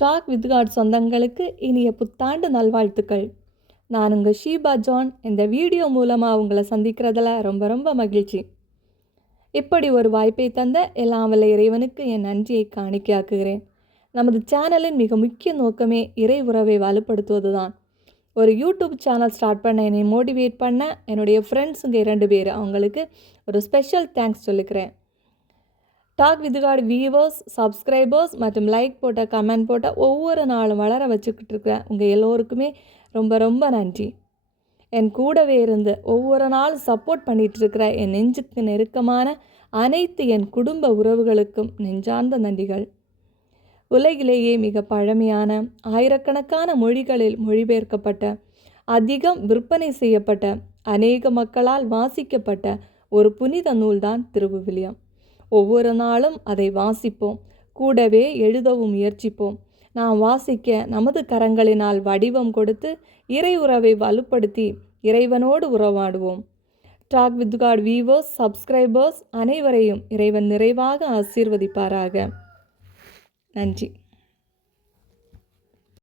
Talk with God சொந்தங்களுக்கு இனிய புத்தாண்டு நல்வாழ்த்துக்கள். நான் உங்கள் ஷீபா ஜான். இந்த வீடியோ மூலமாக உங்களை சந்திக்கிறதுல ரொம்ப ரொம்ப மகிழ்ச்சி. இப்படி ஒரு வாய்ப்பை தந்த எல்லாம் வல்ல இறைவனுக்கு என் நன்றியை காணிக்கையாக்குகிறேன். நமது சேனலின் மிக முக்கிய நோக்கமே இறை உறவை வலுப்படுத்துவது தான். ஒரு யூடியூப் சேனல் ஸ்டார்ட் பண்ண என்னை மோட்டிவேட் பண்ண என்னுடைய ஃப்ரெண்ட்ஸுங்க 2 பேர், அவங்களுக்கு ஒரு ஸ்பெஷல் தேங்க்ஸ் சொல்லிக்கிறேன். Talk with God viewers, subscribers மற்றும் லைக் போட்ட கமெண்ட் போட்ட ஒவ்வொரு நாளும் வளர வச்சுக்கிட்டு இருக்கேன். உங்கள் எல்லோருக்குமே ரொம்ப ரொம்ப நன்றி. என் கூடவே இருந்து ஒவ்வொரு நாள் சப்போர்ட் பண்ணிகிட்ருக்கிற என் நெஞ்சுக்கு நெருக்கமான அனைத்து என் குடும்ப உறவுகளுக்கும் நெஞ்சார்ந்த நன்றிகள். உலகிலேயே மிக பழமையான ஆயிரக்கணக்கான மொழிகளில் மொழிபெயர்க்கப்பட்ட, அதிகம் விற்பனை செய்யப்பட்ட, அநேக மக்களால் வாசிக்கப்பட்ட ஒரு புனித நூல்தான் திருவிவிலியம். ஒவ்வொரு நாளும் அதை வாசிப்போம், கூடவே எழுதவும் முயற்சிப்போம். நாம் வாசிக்க நமது கரங்களினால் வடிவம் கொடுத்து இறை உறவை வலுப்படுத்தி இறைவனோடு உறவாடுவோம். Talk with God viewers, subscribers அனைவரையும் இறைவன் நிறைவாக ஆசீர்வதிப்பாராக. நன்றி.